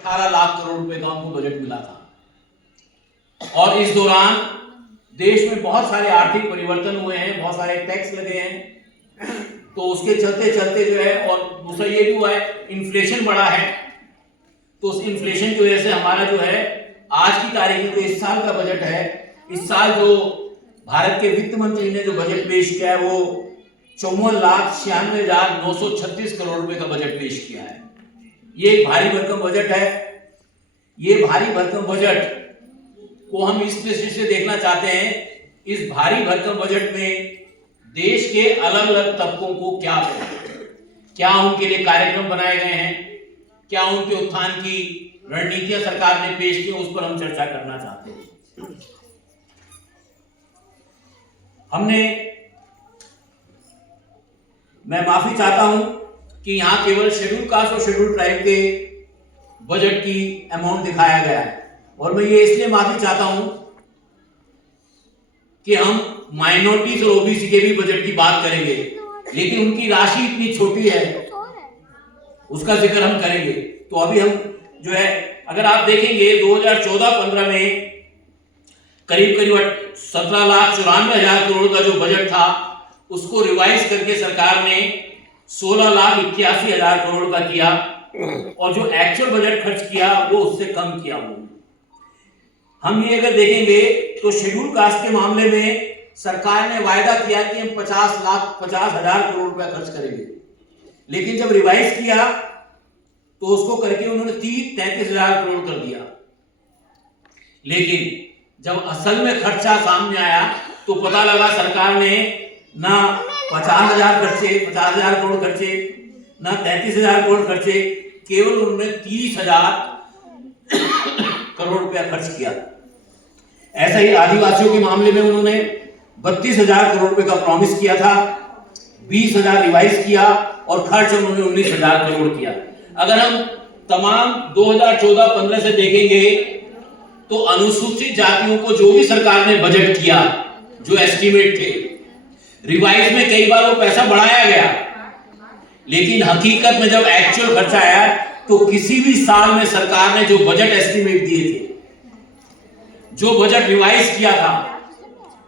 18 लाख करोड़ रुपए का उनको बजट मिला था। और इस दौरान देश में बहुत सारे आर्थिक परिवर्तन हुए हैं, बहुत सारे टैक्स लगे हैं, तो उसके चलते चलते जो है, और दूसरा ये भी हुआ है इन्फ्लेशन बढ़ा है। तो उस इन्फ्लेशन की वजह से हमारा जो है आज की तारीख में जो इस साल का बजट है, इस साल जो भारत के वित्त मंत्री ने जो बजट पेश किया है वो 54,96,936 करोड़ रुपए का बजट पेश किया है। ये एक भारी भरकम बजट है। ये भारी भरकम बजट को हम इस दृष्टि से देखना चाहते हैं, इस भारी भरकम बजट में देश के अलग अलग तबकों को क्या उनके लिए कार्यक्रम बनाए गए हैं, क्या उनके उत्थान की रणनीतियां सरकार ने पेश की, उस पर हम चर्चा करना चाहते हैं। मैं माफी चाहता हूं कि यहां केवल शेड्यूल कास्ट और शेड्यूल ट्राइब के बजट की अमाउंट दिखाया गया है, और मैं ये इसलिए माफी चाहता हूं कि हम माइनॉरिटीज और ओबीसी के भी बजट की बात करेंगे, लेकिन उनकी राशि इतनी छोटी है, उसका जिक्र हम करेंगे। तो अभी हम जो है, अगर आप देखेंगे 2014-15 में करीब 17,94,000 करोड़ का जो बजट था, उसको रिवाइज करके सरकार ने 16,81,000 करोड़ का किया, और जो एक्चुअल बजट खर्च किया वो उससे कम किया। हम ये अगर देखेंगे तो शेड्यूल कास्ट के मामले में सरकार ने वायदा किया कि हम 50,50,000 करोड़ रुपया खर्च करेंगे, लेकिन जब रिवाइज किया तो उसको करके उन्होंने 30-33,000 करोड़ कर दिया। लेकिन जब असल में खर्चा सामने आया तो पता लगा सरकार ने ना 50,000 करोड़ खर्चे, ना 33,000 करोड़ खर्चे, केवल उन्होंने 30,000 करोड़ रुपया खर्च किया। ऐसा ही आदिवासियों के मामले में उन्होंने 32,000 करोड़ रुपए का प्रॉमिस किया था, 20,000 रिवाइज किया, और खर्च उन्होंने 19,000 करोड़ किया। अगर हम तमाम 2014-15 से देखेंगे तो अनुसूचित जातियों को जो भी सरकार ने बजट किया, जो एस्टीमेट थे, रिवाइज में कई बार वो पैसा बढ़ाया गया, लेकिन हकीकत में जब एक्चुअल खर्चा आया तो किसी भी साल में सरकार ने जो बजट एस्टीमेट दिए थे, जो बजट रिवाइज किया था,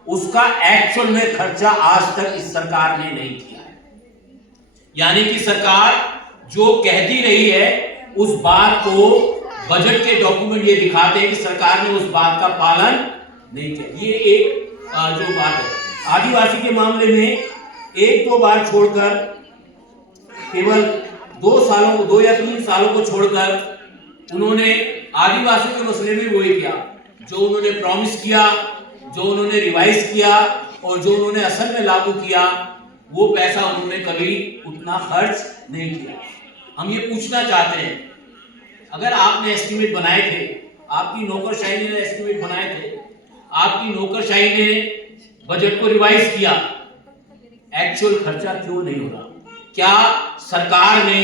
उसका एक्चुअल में खर्चा आज तक इस सरकार ने नहीं किया है। यानी कि सरकार जो कहती रही है उस बात को बजट के डॉक्यूमेंट ये दिखाते हैं कि सरकार ने उस बात का पालन नहीं किया। ये एक जो बात है। आदिवासी के मामले में 1-2 बार छोड़कर, केवल 2 या 3 सालों को छोड़कर उन्होंने आदिवासियों के मसले में वही किया जो उन्होंने प्रॉमिस किया, जो उन्होंने रिवाइज किया, और जो उन्होंने असल में लागू किया, वो पैसा उन्होंने कभी उतना खर्च नहीं किया। हम ये पूछना चाहते हैं, अगर आपने एस्टीमेट बनाए थे, आपकी नौकरशाही ने एस्टीमेट बनाए थे, आपकी नौकरशाही ने बजट को रिवाइज किया, एक्चुअल खर्चा क्यों नहीं हो रहा? क्या सरकार ने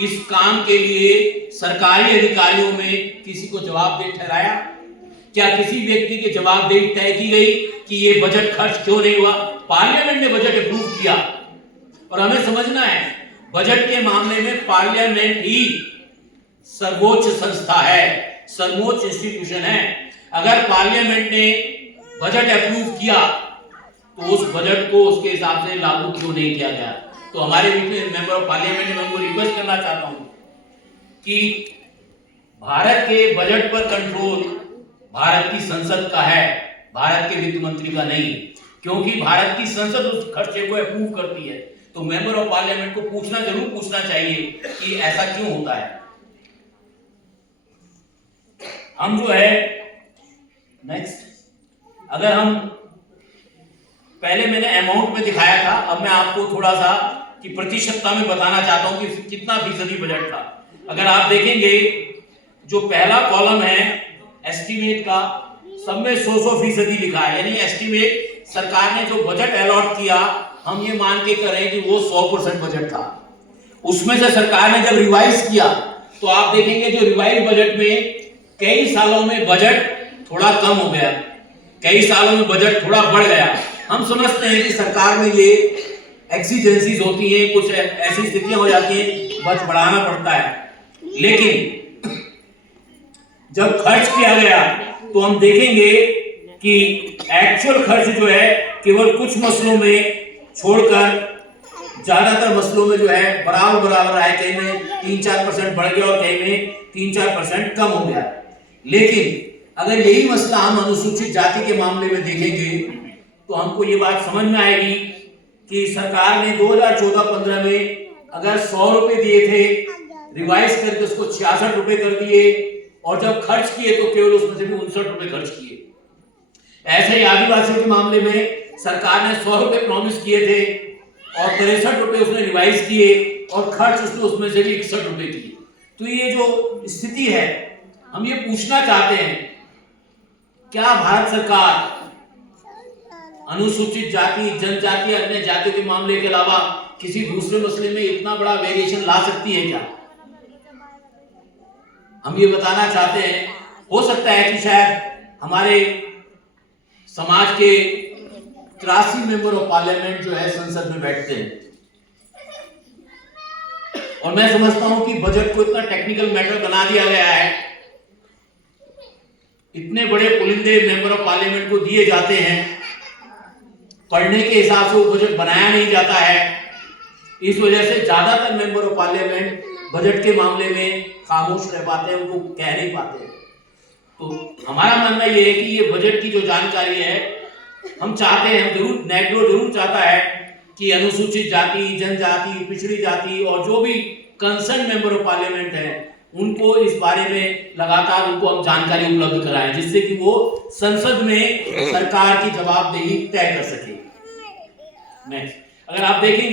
इस काम के लिए सरकारी अधिकारियों में किसी को जवाबदेह ठहराया? क्या किसी व्यक्ति के जवाबदेही तय की गई कि ये बजट खर्च क्यों नहीं हुआ? पार्लियामेंट ने बजट अप्रूव किया, और हमें समझना है बजट के मामले में पार्लियामेंट ही सर्वोच्च संस्था है, सर्वोच्च इंस्टीट्यूशन है। अगर पार्लियामेंट ने बजट अप्रूव किया तो उस बजट को उसके हिसाब से लागू क्यों नहीं किया गया? तो हमारे बीच में मेंबर ऑफ पार्लियामेंट में उनको रिक्वेस्ट करना चाहता हूं कि भारत के बजट पर कंट्रोल भारत की संसद का है, भारत के वित्त मंत्री का नहीं, क्योंकि भारत की संसद उस खर्चे को अप्रूव करती है। तो मेंबर ऑफ पार्लियामेंट को जरूर पूछना चाहिए कि ऐसा क्यों होता है। हम जो है नेक्स्ट, अगर हम पहले मैंने अमाउंट में दिखाया था, अब मैं आपको थोड़ा सा कि प्रतिशतता में बताना चाहता हूं कि कितना फीसदी बजट था। अगर आप देखेंगे जो पहला कॉलम है एस्टीमेट का, सब में 100% लिखा है, यानी एस्टीमेट सरकार ने जो बजट अलॉट किया, हम ये मान के करें कि वो 100% बजट था। उसमें से सरकार ने जब रिवाइज किया तो आप देखेंगे जो रिवाइज बजट में कई सालों में बजट थोड़ा कम हो गया, कई सालों में बजट थोड़ा बढ़ गया। हम समझते हैं कि सरकार में ये एक्सीजेंसीज होती हैं, कुछ ऐसी स्थितियां हो जाती हैं, बजट बढ़ाना पड़ता है। लेकिन जब खर्च किया गया तो हम देखेंगे कि एक्चुअल खर्च जो है केवल कुछ मसलों में छोड़कर ज्यादातर मसलों में जो है बराबर रहा है। कहीं में 3-4% बढ़ गया और कहीं में 3-4% कम हो गया। लेकिन अगर यही मसला हम अनुसूचित जाति के मामले में देखेंगे तो हमको ये बात समझ में आएगी कि सरकार ने 2014-15 में अगर 100 रुपए दिए थे, रिवाइज करके उसको 66 रुपए कर दिए और जब खर्च किए तो केवल उसमें से भी 59 रुपए खर्च किए। ऐसे ही आदिवासियों के मामले में सरकार ने 100 रुपए प्रॉमिस किए थे और 63 रुपए उसने रिवाइज किए और खर्च उसमें से भी 61 रुपए किए। तो ये जो स्थिति है, हम ये पूछना चाहते हैं, क्या भारत सरकार अनुसूचित जाति, जनजाति, अन्य जातियों के मामले के अलावा किसी दूसरे मसले में इतना बड़ा वेरिएशन ला सकती है क्या? हम ये बताना चाहते हैं। हो सकता है कि शायद हमारे समाज के 83 मेंबर ऑफ पार्लियामेंट जो है संसद में बैठते हैं और मैं समझता हूं कि बजट को इतना टेक्निकल मैटर बना दिया गया है, इतने बड़े पुलिंदे मेंबर ऑफ पार्लियामेंट को दिए जाते हैं, पढ़ने के हिसाब से वो बजट बनाया नहीं जाता है। इस वजह से ज्यादातर मेंबर ऑफ पार्लियामेंट बजट के मामले में खामोश रह पाते हैं, उनको कह नहीं पाते। तो हमारा मानना यह है कि ये बजट की जो जानकारी है, हम चाहते हैं, हम जरूर, नेग्रो जरूर चाहता है कि अनुसूचित जाति, जनजाति, पिछड़ी जाति और जो भी कंसर्न मेंबर ऑफ पार्लियामेंट है उनको इस बारे में लगातार उनको हम जानकारी उपलब्ध कराएं, जिससे कि वो संसद में सरकार की जवाबदेही तय कर सके। नेक्स्ट, अगर आप देखेंगे